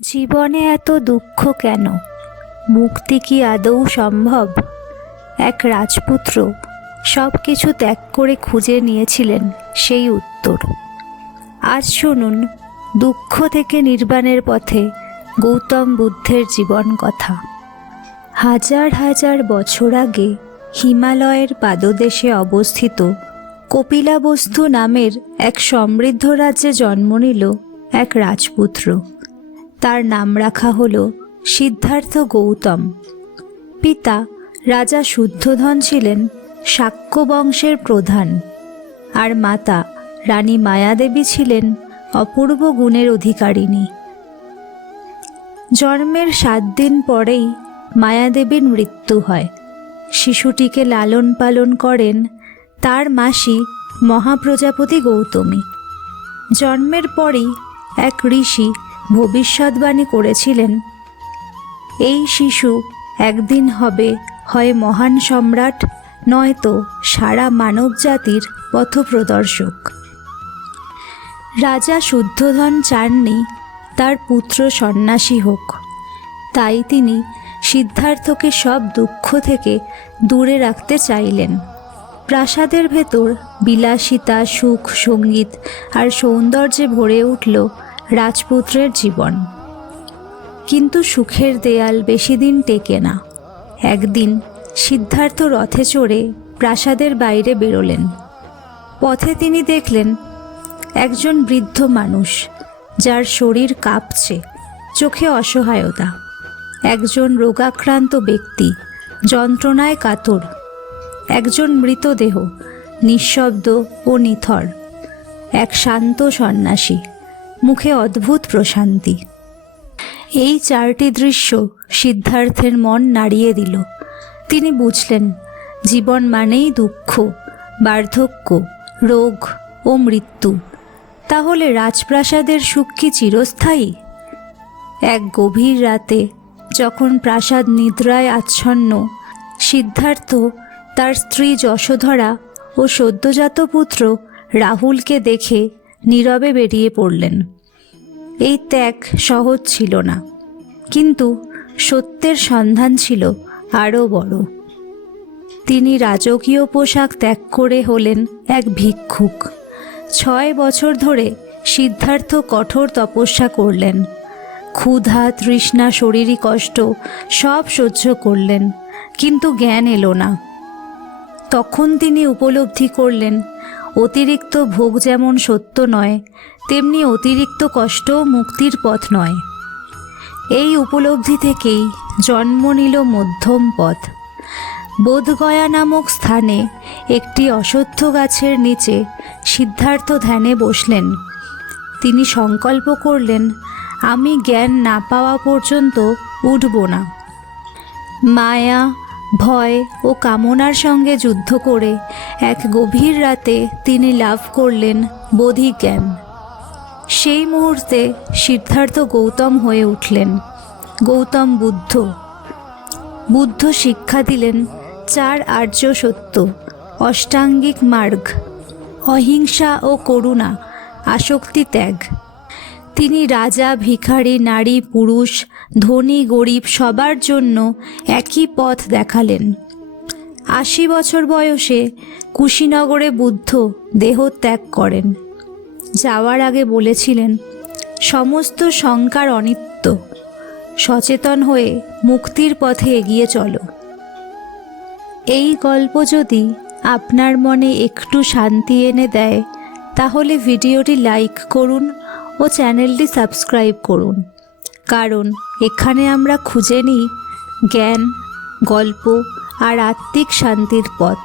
জীবনে এত দুঃখ কেন? মুক্তি কি আদৌ সম্ভব? এক রাজপুত্র সব কিছু ত্যাগ করে খুঁজে নিয়েছিলেন সেই উত্তর। আজ শুনুন দুঃখ থেকে নির্বাণের পথে গৌতম বুদ্ধের জীবন কথা। হাজার হাজার বছর আগে হিমালয়ের পাদদেশে অবস্থিত কপিলাবস্তু নামের এক সমৃদ্ধ রাজ্যে জন্ম নিল এক রাজপুত্র। তার নাম রাখা হল সিদ্ধার্থ গৌতম। পিতা রাজা শুদ্ধোধন ছিলেন শাক্য বংশের প্রধান, আর মাতা রানী মায়াদেবী ছিলেন অপূর্ব গুণের অধিকারিণী। জন্মের 7 দিন পরেই মায়াদেবীর মৃত্যু হয়। শিশুটিকে লালন পালন করেন তার মাসি মহাপ্রজাপতি গৌতমী। জন্মের পরই এক ঋষি ভবিষ্যৎবাণী করেছিলেন, এই শিশু একদিন হবে হয় মহান সম্রাট, নয়তো সারা মানব জাতির পথপ্রদর্শক। রাজা শুদ্ধোধন চাননি তার পুত্র সন্ন্যাসী হোক, তাই তিনি সিদ্ধার্থকে সব দুঃখ থেকে দূরে রাখতে চাইলেন। প্রাসাদের ভেতর বিলাসিতা, সুখ, সঙ্গীত আর সৌন্দর্যে ভরে উঠল রাজপুত্রের জীবন। কিন্তু সুখের দেয়াল বেশি দিন টেকে না। একদিন সিদ্ধার্থ রথে চড়ে প্রাসাদের বাইরে বেরোলেন। পথে তিনি দেখলেন একজন বৃদ্ধ মানুষ, যার শরীর কাঁপছে, চোখে অসহায়তা। একজন রোগাক্রান্ত ব্যক্তি, যন্ত্রণায় কাতর। একজন মৃতদেহ, নিঃশব্দ ও নিথর। এক শান্ত সন্ন্যাসী, মুখে অদ্ভুত প্রশান্তি। এই 4টি দৃশ্য সিদ্ধার্থের মন নাড়িয়ে দিল। তিনি বুঝলেন জীবন মানেই দুঃখ, বার্ধক্য, রোগ ও মৃত্যু। তাহলে রাজপ্রাসাদের সুখ কি চিরস্থায়ী? এক গভীর রাতে যখন প্রাসাদ নিদ্রায় আচ্ছন্ন, সিদ্ধার্থ তার স্ত্রী যশোধরা ও সদ্যজাত পুত্র রাহুলকে দেখে নীরবে বেরিয়ে পড়লেন। এই ত্যাগ সহজ ছিল না, কিন্তু সত্যের সন্ধান ছিল আরও বড়। তিনি রাজকীয় পোশাক ত্যাগ করে হলেন এক ভিক্ষুক। 6 বছর ধরে সিদ্ধার্থ কঠোর তপস্যা করলেন। ক্ষুধা, তৃষ্ণা, শরীরী কষ্ট সব সহ্য করলেন, কিন্তু জ্ঞান এলো না। তখন তিনি উপলব্ধি করলেন, অতিরিক্ত ভোগ যেমন সত্য নয়, তেমনি অতিরিক্ত কষ্টও মুক্তির পথ নয়। এই উপলব্ধি থেকেই জন্ম নিল মধ্যম পথ। বোধগয়া নামক স্থানে একটি অশ্বত্থ গাছের নিচে সিদ্ধার্থ ধ্যানে বসলেন। তিনি সংকল্প করলেন, আমি জ্ঞান না পাওয়া পর্যন্ত উঠব না। মায়া, ভয় ও কামনার সঙ্গে যুদ্ধ করে এক গভীর রাতে তিনি লাভ করলেন বোধিজ্ঞান। সেই মুহূর্তে সিদ্ধার্থ গৌতম হয়ে উঠলেন, গৌতম বুদ্ধ। বুদ্ধ শিক্ষা দিলেন 4 আর্য সত্য, অষ্টাঙ্গিক মার্গ, অহিংসা ও করুণা, আসক্তি ত্যাগ। তিনি রাজা, ভিখারি, নারী, পুরুষ, ধনী, গরিব সবার জন্য একই পথ দেখালেন। 80 বছর বয়সে কুশীনগরে বুদ্ধ দেহ ত্যাগ করেন। যাওয়ার আগে বলেছিলেন, সমস্ত সংসার অনিত্য, সচেতন হয়ে মুক্তির পথে এগিয়ে চলো। এই গল্প যদি আপনার মনে একটু শান্তি এনে দেয়, তাহলে ভিডিওটি লাইক করুন ও চ্যানেলটি সাবস্ক্রাইব করুন, কারণ এখানে আমরা খুঁজে নিই জ্ঞান, গল্প আর আত্মিক শান্তির পথ।